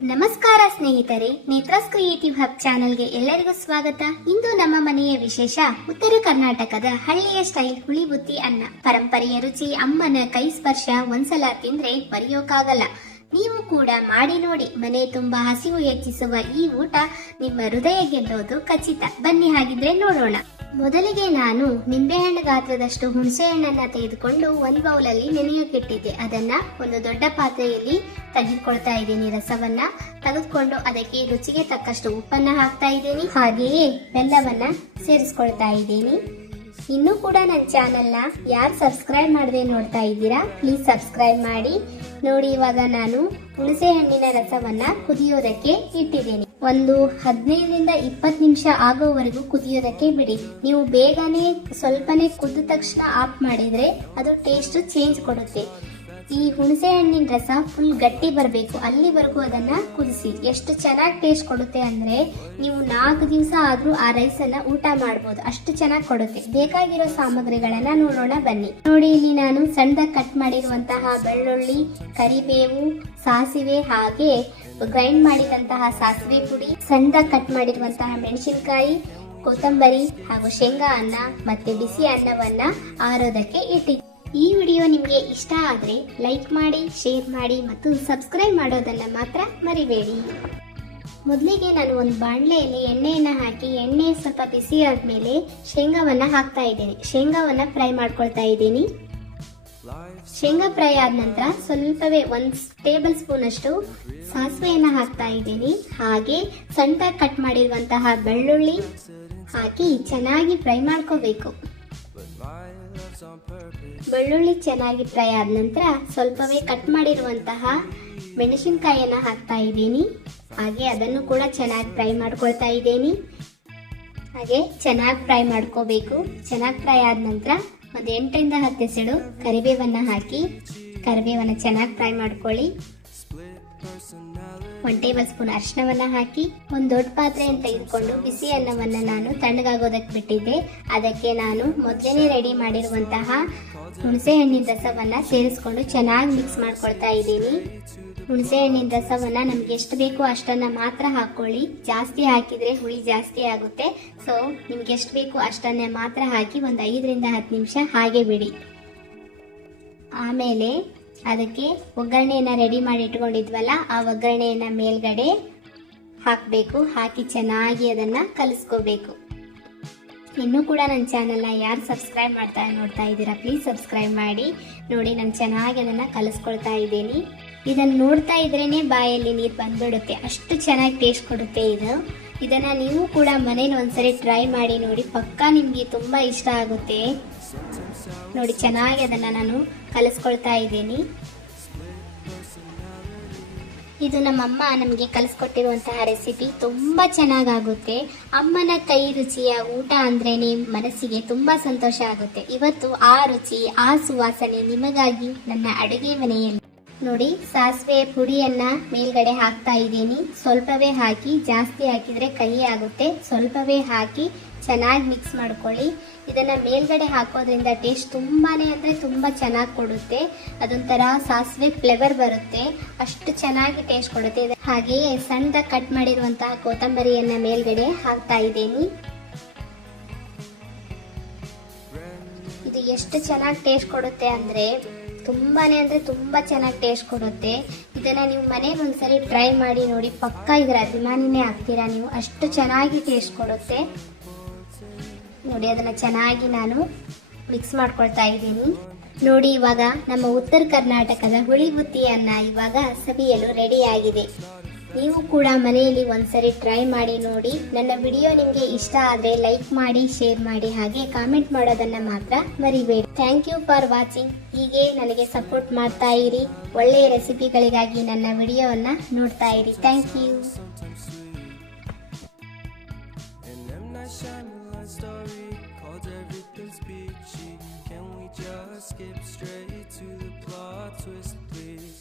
ನಮಸ್ಕಾರ ಸ್ನೇಹಿತರೆ, ನೇತ್ರಾಸ್ creative hub ಚಾನೆಲ್ಗೆ ಎಲ್ಲರಿಗೂ ಸ್ವಾಗತ. ಇಂದು ನಮ್ಮ ಮನೆಯ ವಿಶೇಷ ಉತ್ತರ ಕರ್ನಾಟಕದ ಹಳ್ಳಿಯ ಸ್ಟೈಲ್ ಹುಳಿಬುತ್ತಿ ಅನ್ನ. ಪರಂಪರೆಯ ರುಚಿ, ಅಮ್ಮನ ಕೈ ಸ್ಪರ್ಶ ಒಂದ್ಸಲ ತಿಂದ್ರೆ ಮರೆಯೋಕಾಗಲ್ಲ. ನೀವು ಕೂಡ ಮಾಡಿ ನೋಡಿ. ಮನೆ ತುಂಬಾ ಹಸಿವು ಹೆಚ್ಚಿಸುವ ಈ ಊಟ ನಿಮ್ಮ ಹೃದಯ ಗೆಲ್ಲೋದು ಖಚಿತ. ಬನ್ನಿ ಹಾಗಿದ್ರೆ ನೋಡೋಣ. ಮೊದಲಿಗೆ ನಾನು ನಿಂಬೆಹಣ್ಣು ಗಾತ್ರದಷ್ಟು ಹುಣಸೆ ಹಣ್ಣನ್ನ ತೆಗೆದುಕೊಂಡು ಒಂದು ಬೌಲಲ್ಲಿ ನೆನೆಯೋಕಿಟ್ಟಿದ್ದೆ. ಅದನ್ನ ಒಂದು ದೊಡ್ಡ ಪಾತ್ರೆಯಲ್ಲಿ ತೆಗೆದುಕೊಳ್ತಾ ಇದ್ದೀನಿ. ರಸವನ್ನ ತೆಗೆದುಕೊಂಡು ಅದಕ್ಕೆ ರುಚಿಗೆ ತಕ್ಕಷ್ಟು ಉಪ್ಪನ್ನ ಹಾಕ್ತಾ ಇದ್ದೀನಿ. ಹಾಗೆಯೇ ಬೆಲ್ಲವನ್ನ ಸೇರಿಸ್ಕೊಳ್ತಾ ಇದ್ದೀನಿ. ಇನ್ನೂ ಕೂಡ ನನ್ನ ಚಾನೆಲ್ನ ಯಾರು ಸಬ್ಸ್ಕ್ರೈಬ್ ಮಾಡದೆ ನೋಡ್ತಾ ಇದ್ದೀರಾ, ಪ್ಲೀಸ್ ಸಬ್ಸ್ಕ್ರೈಬ್ ಮಾಡಿ. ನೋಡಿ, ಇವಾಗ ನಾನು ಹುಣಸೆ ಹಣ್ಣಿನ ರಸವನ್ನ ಕುದಿಯೋದಕ್ಕೆ ಇಟ್ಟಿದ್ದೀನಿ. ಒಂದು 15ರಿಂದ 20 ನಿಮಿಷ ಆಗೋವರೆಗೂ ಕುದಿಯೋದಕ್ಕೆ ಬಿಡಿ. ನೀವು ಬೇಗನೆ ಸ್ವಲ್ಪನೇ ಕುದ್ದ ತಕ್ಷಣ ಆಫ್ ಮಾಡಿದ್ರೆ ಅದು ಟೇಸ್ಟ್ ಚೇಂಜ್ ಕೊಡುತ್ತೆ. ಈ ಹುಣಸೆ ಹಣ್ಣಿನ ರಸ ಫುಲ್ ಗಟ್ಟಿ ಬರಬೇಕು, ಅಲ್ಲಿವರೆಗೂ ಅದನ್ನ ಕುದಿಸಿ. ಎಷ್ಟು ಚೆನ್ನಾಗಿ ಟೇಸ್ಟ್ ಕೊಡುತ್ತೆ ಅಂದ್ರೆ ನೀವು 4 ದಿವಸ ಆದ್ರೂ ಆ ರೈಸ್ ಅನ್ನ ಊಟ ಮಾಡಬಹುದು, ಅಷ್ಟು ಚೆನ್ನಾಗಿ ಕೊಡುತ್ತೆ. ಬೇಕಾಗಿರೋ ಸಾಮಗ್ರಿಗಳನ್ನ ನೋಡೋಣ ಬನ್ನಿ. ನೋಡಿ, ಇಲ್ಲಿ ನಾನು ಸಣ್ಣದಾಗಿ ಕಟ್ ಮಾಡಿರುವಂತಹ ಬೆಳ್ಳುಳ್ಳಿ, ಕರಿಬೇವು, ಸಾಸಿವೆ, ಹಾಗೆ ಗ್ರೈಂಡ್ ಮಾಡಿದಂತಹ ಸಾಸಿವೆ ಪುಡಿ, ಸಣ್ಣದಾಗಿ ಕಟ್ ಮಾಡಿರುವಂತಹ ಮೆಣಸಿನಕಾಯಿ, ಕೊತ್ತಂಬರಿ ಹಾಗೂ ಶೇಂಗಾ ಅನ್ನ ಮತ್ತೆ ಬಿಸಿ ಅನ್ನವನ್ನ ಆರೋದಕ್ಕೆ ಇಟ್ಟಿದ್ದೀನಿ. ಈ ವಿಡಿಯೋ ನಿಮಗೆ ಇಷ್ಟ ಆದರೆ ಲೈಕ್ ಮಾಡಿ, ಶೇರ್ ಮಾಡಿ ಮತ್ತು ಸಬ್ಸ್ಕ್ರೈಬ್ ಮಾಡೋದನ್ನ ಮಾತ್ರ ಮರಿಬೇಡಿ. ಮೊದಲಿಗೆ ನಾನು ಒಂದು ಬಾಣಲೆಯಲ್ಲಿ ಎಣ್ಣೆಯನ್ನು ಹಾಕಿ ಎಣ್ಣೆ ಸ್ವಲ್ಪ ಬಿಸಿ ಆದ್ಮೇಲೆ ಶೇಂಗಾವನ್ನ ಹಾಕ್ತಾ ಇದ್ದೀನಿ. ಶೇಂಗಾವನ್ನ ಫ್ರೈ ಮಾಡ್ಕೊಳ್ತಾ ಇದ್ದೀನಿ. ಶೇಂಗಾ ಫ್ರೈ ಆದ ನಂತರ ಸ್ವಲ್ಪವೇ 1 ಟೇಬಲ್ ಸ್ಪೂನ್ ಅಷ್ಟು ಸಾಸಿವೆಯನ್ನ ಹಾಕ್ತಾ ಇದ್ದೀನಿ. ಹಾಗೆ ಸಣ್ಣದಾಗಿ ಕಟ್ ಮಾಡಿರುವಂತಹ ಬೆಳ್ಳುಳ್ಳಿ ಹಾಕಿ ಚೆನ್ನಾಗಿ ಫ್ರೈ ಮಾಡ್ಕೋಬೇಕು. ಬೆಳ್ಳುಳ್ಳಿ ಚೆನ್ನಾಗಿ ಫ್ರೈ ಆದ ನಂತರ ಸ್ವಲ್ಪವೇ ಕಟ್ ಮಾಡಿರುವಂತಹ ಮೆಣಸಿನಕಾಯಿಯನ್ನ ಹಾಕ್ತಾ ಇದ್ದೀನಿ. ಹಾಗೆ ಅದನ್ನು ಕೂಡ ಚೆನ್ನಾಗಿ ಫ್ರೈ ಮಾಡ್ಕೊಳ್ತಾ ಇದ್ದೀನಿ. ಹಾಗೆ ಚೆನ್ನಾಗಿ ಫ್ರೈ ಮಾಡ್ಕೋಬೇಕು. ಚೆನ್ನಾಗಿ ಫ್ರೈ ಆದ ನಂತರ ಒಂದು 8ರಿಂದ 10 ಎಸಳು ಕರಿಬೇವನ್ನ ಹಾಕಿ ಕರಿಬೇವನ್ನ ಚೆನ್ನಾಗಿ ಫ್ರೈ ಮಾಡ್ಕೊಳ್ಳಿ. 1 ಟೇಬಲ್ ಸ್ಪೂನ್ ಅರಿಶಿನವನ್ನ ಹಾಕಿ ಒಂದು ದೊಡ್ಡ ಪಾತ್ರೆಯನ್ನು ತೆಗೆದುಕೊಂಡು ಬಿಸಿ ಅನ್ನವನ್ನ ನಾನು ತಣ್ಣಗಾಗೋದಕ್ಕೆ ಬಿಟ್ಟಿದ್ದೆ. ಅದಕ್ಕೆ ನಾನು ಮೊದಲೇ ರೆಡಿ ಮಾಡಿರುವಂತಹ ಹುಣಸೆ ಹಣ್ಣಿನ ರಸವನ್ನ ಸೇರಿಸ್ಕೊಂಡು ಚೆನ್ನಾಗಿ ಮಿಕ್ಸ್ ಮಾಡ್ಕೊಳ್ತಾ ಇದ್ದೀನಿ. ಹುಣಸೆ ಹಣ್ಣಿನ ರಸವನ್ನ ನಮ್ಗೆ ಎಷ್ಟು ಬೇಕೋ ಅಷ್ಟನ್ನ ಮಾತ್ರ ಹಾಕೊಳ್ಳಿ. ಜಾಸ್ತಿ ಹಾಕಿದ್ರೆ ಹುಳಿ ಜಾಸ್ತಿ ಆಗುತ್ತೆ. ಸೊ ನಿಮ್ಗೆ ಎಷ್ಟು ಬೇಕೋ ಅಷ್ಟನ್ನೇ ಮಾತ್ರ ಹಾಕಿ ಒಂದು 5ರಿಂದ 10 ನಿಮಿಷ ಹಾಗೆ ಬಿಡಿ. ಆಮೇಲೆ ಅದಕ್ಕೆ ಒಗ್ಗರಣೆಯನ್ನ ರೆಡಿ ಮಾಡಿ ಇಟ್ಕೊಂಡಿದ್ವಲ್ಲ, ಆ ಒಗ್ಗರಣೆಯನ್ನ ಮೇಲ್ಗಡೆ ಹಾಕಬೇಕು. ಹಾಕಿ ಚೆನ್ನಾಗಿ ಅದನ್ನ ಕಲಿಸ್ಕೋಬೇಕು. ಇನ್ನೂ ಕೂಡ ನನ್ನ ಚಾನೆಲ್ನ ಯಾರು ಸಬ್ಸ್ಕ್ರೈಬ್ ನೋಡ್ತಾ ಇದ್ದೀರಾ, ಪ್ಲೀಸ್ ಸಬ್ಸ್ಕ್ರೈಬ್ ಮಾಡಿ. ನೋಡಿ, ನಾನು ಚೆನ್ನಾಗಿ ಅದನ್ನ ಕಲಿಸ್ಕೊಳ್ತಾ ಇದ್ದೀನಿ. ಇದನ್ನ ನೋಡ್ತಾ ಇದ್ರೇನೆ ಬಾಯಲ್ಲಿ ನೀರು ಬಂದ್ಬಿಡುತ್ತೆ, ಅಷ್ಟು ಚೆನ್ನಾಗಿ ಟೇಸ್ಟ್ ಕೊಡುತ್ತೆ ಇದು. ಇದನ್ನ ನೀವು ಕೂಡ ಮನೇಲಿ ಒಂದ್ಸರಿ ಟ್ರೈ ಮಾಡಿ ನೋಡಿ, ಪಕ್ಕಾ ನಿಮ್ಗೆ ತುಂಬಾ ಇಷ್ಟ ಆಗುತ್ತೆ. ನೋಡಿ, ಚೆನ್ನಾಗಿ ಅದನ್ನ ನಾನು ಕಲಿಸ್ಕೊಳ್ತಾ ಇದ್ದೀನಿ. ಇದು ನಮ್ಮಮ್ಮ ನಮಗೆ ಕಲಿಸ್ಕೊಟ್ಟಿರುವಂತಹ ರೆಸಿಪಿ. ತುಂಬಾ ಚೆನ್ನಾಗಾಗುತ್ತೆ. ಅಮ್ಮನ ಕೈ ರುಚಿಯ ಊಟ ಅಂದ್ರೇನೆ ಮನಸ್ಸಿಗೆ ತುಂಬಾ ಸಂತೋಷ ಆಗುತ್ತೆ. ಇವತ್ತು ಆ ರುಚಿ, ಆ ಸುವಾಸನೆ ನಿಮಗಾಗಿ ನನ್ನ ಅಡುಗೆ ಮನೆಯಲ್ಲಿ. ನೋಡಿ, ಸಾಸಿವೆ ಪುಡಿಯನ್ನ ಮೇಲ್ಗಡೆ ಹಾಕ್ತಾ ಇದ್ದೀನಿ. ಸ್ವಲ್ಪವೇ ಹಾಕಿ, ಜಾಸ್ತಿ ಹಾಕಿದ್ರೆ ಕಹಿ ಆಗುತ್ತೆ. ಸ್ವಲ್ಪವೇ ಹಾಕಿ ಚೆನ್ನಾಗಿ ಮಿಕ್ಸ್ ಮಾಡ್ಕೊಳ್ಳಿ. ಇದನ್ನ ಮೇಲ್ಗಡೆ ಹಾಕೋದ್ರಿಂದ ಟೇಸ್ಟ್ ತುಂಬಾನೇ ಅಂದ್ರೆ ತುಂಬಾ ಚೆನ್ನಾಗಿ ಕೊಡುತ್ತೆ. ಅದೊಂಥರ ಸಾಸಿವೆ ಫ್ಲೇವರ್ ಬರುತ್ತೆ, ಅಷ್ಟು ಚೆನ್ನಾಗಿ ಟೇಸ್ಟ್ ಕೊಡುತ್ತೆ. ಹಾಗೆಯೇ ಸಣ್ಣದಾಗಿ ಕಟ್ ಮಾಡಿರುವಂತಹ ಕೊತ್ತಂಬರಿಯನ್ನ ಮೇಲ್ಗಡೆ ಹಾಕ್ತಾ ಇದ್ದೀನಿ. ಇದು ಎಷ್ಟು ಚೆನ್ನಾಗಿ ಟೇಸ್ಟ್ ಕೊಡುತ್ತೆ ಅಂದ್ರೆ ತುಂಬಾನೇ ಅಂದ್ರೆ ತುಂಬಾ ಚೆನ್ನಾಗಿ ಟೇಸ್ಟ್ ಕೊಡುತ್ತೆ. ಇದನ್ನ ನೀವು ಮನೇಲಿ ಒಂದ್ಸರಿ ಟ್ರೈ ಮಾಡಿ ನೋಡಿ, ಪಕ್ಕಾ ಇದರ ಅಭಿಮಾನಿನೇ ಆಗ್ತೀರಾ ನೀವು, ಅಷ್ಟು ಚೆನ್ನಾಗಿ ಟೇಸ್ಟ್ ಕೊಡುತ್ತೆ. ನೋಡಿ, ಅದನ್ನ ಚೆನ್ನಾಗಿ ನಾನು ಮಿಕ್ಸ್ ಮಾಡ್ಕೊಳ್ತಾ ಇದ್ದೀನಿ. ನೋಡಿ, ಇವಾಗ ನಮ್ಮ ಉತ್ತರ ಕರ್ನಾಟಕದ ಹುಳಿಬುತ್ತಿಯನ್ನ ಇವಾಗ ಸವಿಯಲು ರೆಡಿ ಆಗಿದೆ. ನೀವು ಕೂಡ ಮನೆಯಲ್ಲಿ ಒಂದ್ಸರಿ ಟ್ರೈ ಮಾಡಿ ನೋಡಿ. ನನ್ನ ವಿಡಿಯೋ ನಿಮಗೆ ಇಷ್ಟ ಆದರೆ ಲೈಕ್ ಮಾಡಿ, ಶೇರ್ ಮಾಡಿ, ಹಾಗೆ ಕಾಮೆಂಟ್ ಮಾಡೋದನ್ನ ಮಾತ್ರ ಮರಿಬೇಡಿ. Thank you for watching. ಹೀಗೆ ನನಗೆ ಸಪೋರ್ಟ್ ಮಾಡ್ತಾ ಇರಿ. ಒಳ್ಳೆಯ ರೆಸಿಪಿಗಳಿಗಾಗಿ ನನ್ನ ವಿಡಿಯೋವನ್ನ ನೋಡ್ತಾ ಇರಿ. Thank you. Story called everything's peachy. Can we just skip straight to the plot twist, please?